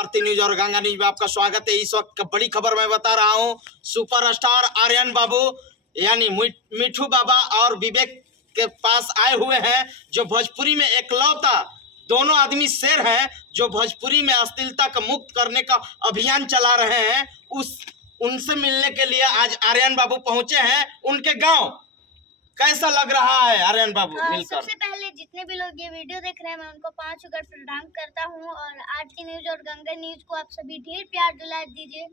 आरती news और Ganga news में आपका स्वागत है। इस वक्त बड़ी खबर मैं बता रहा हूँ, सुपरस्टार आर्यन बाबू यानी मिठू बाबा और विवेक के पास आए हुए हैं, जो भोजपुरी में एकलौता दोनों आदमी शेर हैं जो भोजपुरी में अश्लीलता को मुक्त करने का अभियान चला रहे हैं। उनसे मिलने के लिए आज आर्यन बाबू पहुंचे हैं उनके गांव। कैसा लग रहा है आर्यन बाबू मिलकर? सबसे पहले जितने भी लोग ये वीडियो देख रहे हैं, मैं उनको 5 उंगल प्रणाम करता हूँ। और आरती न्यूज और गंगा न्यूज को आप सभी ढेर प्यार दुलार दीजिए।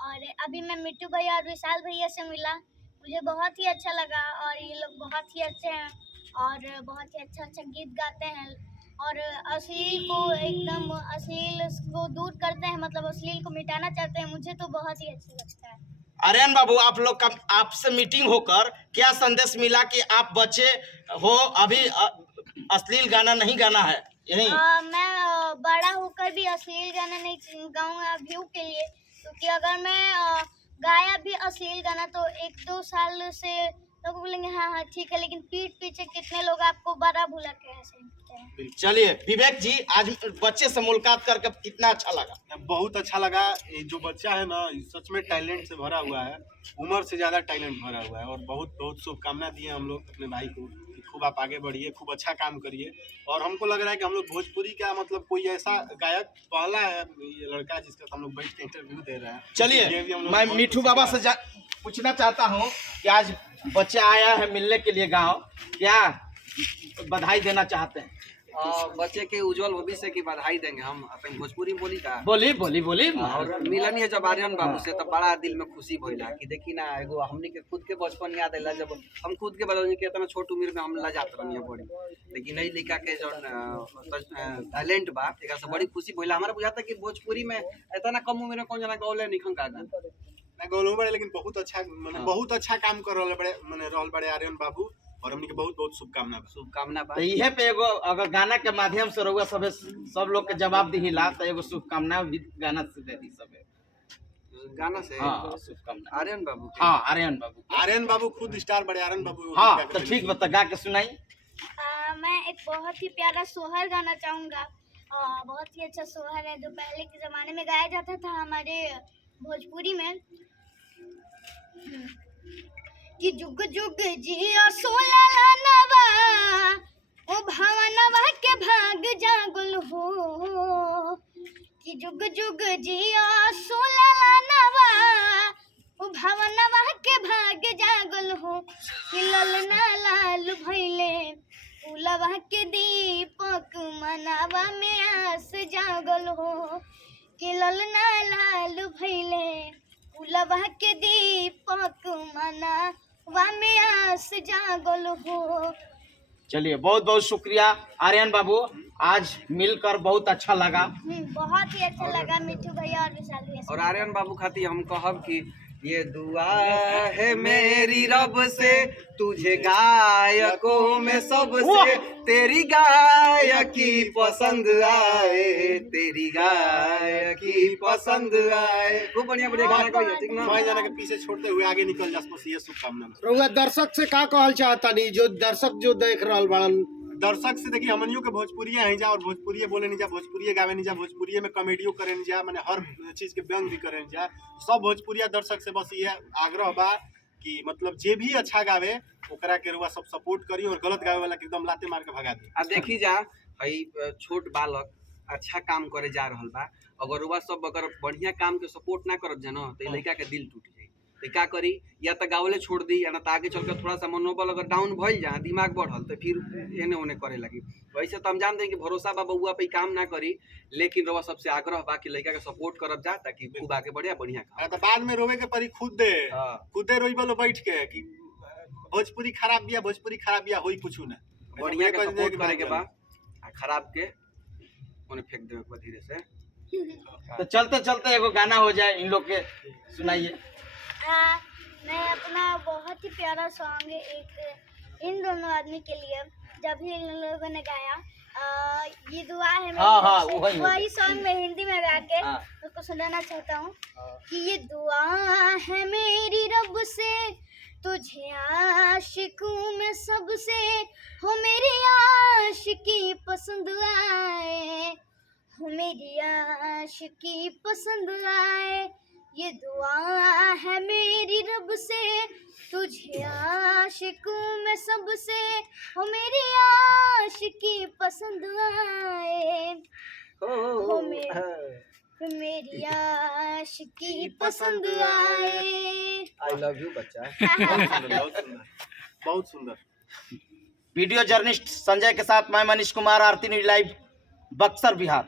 और अभी मैं मिट्टू भैया और विशाल भैया से मिला, मुझे बहुत ही अच्छा लगा। और ये लोग बहुत ही अच्छे हैं और बहुत ही अच्छा गीत गाते हैं और अश्लील को एकदम अश्लील को दूर करते हैं, मतलब अश्लील को मिटाना चाहते हैं। मुझे तो बहुत ही अच्छा लगता है। आर्यन बाबू, आप लोग का आपसे मीटिंग होकर क्या संदेश मिला कि आप बच्चे हो, अभी अश्लील गाना नहीं गाना है? यही मैं बड़ा होकर भी अश्लील गाना नहीं गाऊंगा व्यू के लिए, क्योंकि अगर मैं गाया भी अश्लील गाना तो 1-2 साल से लोग बोलेंगे हाँ हाँ ठीक है, लेकिन पीठ पीछे कितने लोग आपको बड़ा भूला के ऐसे हैं। चलिए विवेक जी, आज बच्चे से मुलाकात करके कितना अच्छा लगा? बहुत अच्छा लगा। ये जो बच्चा है ना, सच में टैलेंट से भरा हुआ है, उम्र से ज़्यादा टैलेंट भरा हुआ है। और बहुत बहुत शुभकामना दिए हम लोग अपने भाई को कि खूब आप आगे बढ़िए, खूब अच्छा काम करिए। और हमको लग रहा है कि हम लोग भोजपुरी का मतलब कोई ऐसा गायक पहला है ये लड़का जिसका हम लोग बैठ के इंटरव्यू दे रहे हैं। चलिए मैं मिठू बाबा से पूछना चाहता हूँ कि आज बच्चा आया है मिलने के लिए गाँव, क्या बधाई देना चाहते हैं? बच्चे के उज्जवल भविष्य की बधाई देंगे हम। अपन भोजपुरी बोली का बोली और मिलन है जब आर्यन बाबू से, तो बड़ा दिल में खुशी भइला कि देखी ना एगो हमनी के खुद के बचपन याद आइला, जब हम खुद के बचपन के इतना छोट उम्र में हम लजात रहनी बड़ी, लेकिन नई लड़का के जो टैलेंट बा एकरा से बड़ी खुशी भइला। हमारा बुझाता कि भोजपुरी में इतना कम उम्र में कौन जना गौले निखन का गाना ना गौलू बड़े, लेकिन बहुत अच्छा माने बहुत अच्छा काम कर रहे बड़े माने रहल बड़े आर्यन बाबू। और हमनी के बहुत बहुत शुभकामना बा। तो इहे पे एगो अगर गाना के माध्यम से रहुआ सब लोग के जवाब दिहिला तो एगो शुभकामना भी गाना से दे दी सब गाना से। हाँ शुभकामना आर्यन बाबू। हाँ आर्यन बाबू खुद स्टार बड़े आर्यन बाबू। हाँ तो ठीक बता गा के सुनाई। मैं एक बहुत ही प्यारा सोहर गाना चाहूँगा। बहुत ही अच्छा सोहर है जो पहले के ज़माने में गाया जाता था हमारे भोजपुरी में, कि जुग जुग जिया सोलह नवा ओ भावनवा के भाग जागल हो, कि जुग जुग जिया सोलह नवा ओ भावनवा के भाग जागल हो, कि ललना लाल भइले फूलवा के दीपक मनवा में आस जागल हो, कि ललना लाल भइले फूलवा के दीपक मनवा में आस जागल हो। चलिए बहुत बहुत शुक्रिया आर्यन बाबू, आज मिलकर बहुत अच्छा लगा। बहुत ही अच्छा लगा मिठू भैया और विशाल भैया। और आर्यन बाबू खातिर हम कहब कि ये दुआ है मेरी रब से, तुझे गायकों में सबसे तेरी गायकी पसंद आए, तेरी गायकी पसंद आए। खूब बढ़िया गाना गाइए, ठीक ना? भाई जाने के पीछे छोड़ते हुए आगे निकल जा, बस ये शुभकामना। रउआ दर्शक से का कहल चाहता नहीं, जो दर्शक जो देख रहल बाड़न? दर्शक से देखिए, हमनियों के भोजपुरिया है जा और भोजपुरिये बोले नहीं जा, भोजपुरिये गावे नहीं जा, भोजपुरिये में कॉमेडियो करे नहीं जा, माने हर चीज के व्यंग भी करे नहीं जा। सब भोजपुरिया दर्शक से बस ये आग्रह बा कि मतलब जे भी अच्छा गावे ओकरा के रुआ सब सपोर्ट करी और गलत गावे वाला के एकदम लाते मार के भगा दी। आ देखी जा भाई, छोट बालक अच्छा काम करे जा रहल बा, अगर रुआ सब अगर बढ़िया काम के सपोर्ट ना करब जानो तो लड़का के दिल टूट जाई। तो क्या करी, या तो गावले छोड़ दी, या ना तो आगे चल के थोड़ा सा मनोबल अगर डाउन भइल जा, दिमाग बढ़ल तो फिर एने ओने करे लगी। वैसे तो हम जानते हैं कि भरोसा बा बउआ पे काम ना करी, लेकिन रउआ सबसे आग्रह बा कि लड़का के सपोर्ट करब जा, ताकि खूब आगे बढ़िया बढ़िया काम। तो बाद में रोवे के परी खुदे रोई बोलो बैठ के कि भोजपुरी खराब बिया होई कुछ ना, बढ़िया के सपोर्ट करे के बा, खराब के ओने फेंक देवे के धीरे से। तो चलते चलते एगो गाना हो जाए, इन लोग के सुनाइए। मैं अपना बहुत ही प्यारा सॉन्ग एक इन दोनों आदमी के लिए जब भी इन लोगों ने गाया, ये दुआ है वही सॉन्ग में हिंदी में गा के उसको सुनाना चाहता हूँ कि ये दुआ है मेरी रब से, तुझे आशिकों में सबसे हो मेरी आशिकी पसंद आए, हो मेरी आशिकी पसंद आए, ये दुआ है मेरी रब से, तुझे आशिकूं मैं सबसे, हो मेरी आशिकी पसंद आए, हो मेरी आशिकी पसंद आए। आई लव यू बच्चा। बहुत सुंदर, बहुत सुंदर, बहुत सुंदर। वीडियो जर्नलिस्ट संजय के साथ मैं मनीष कुमार, आरती न्यूज लाइव, बक्सर, बिहार।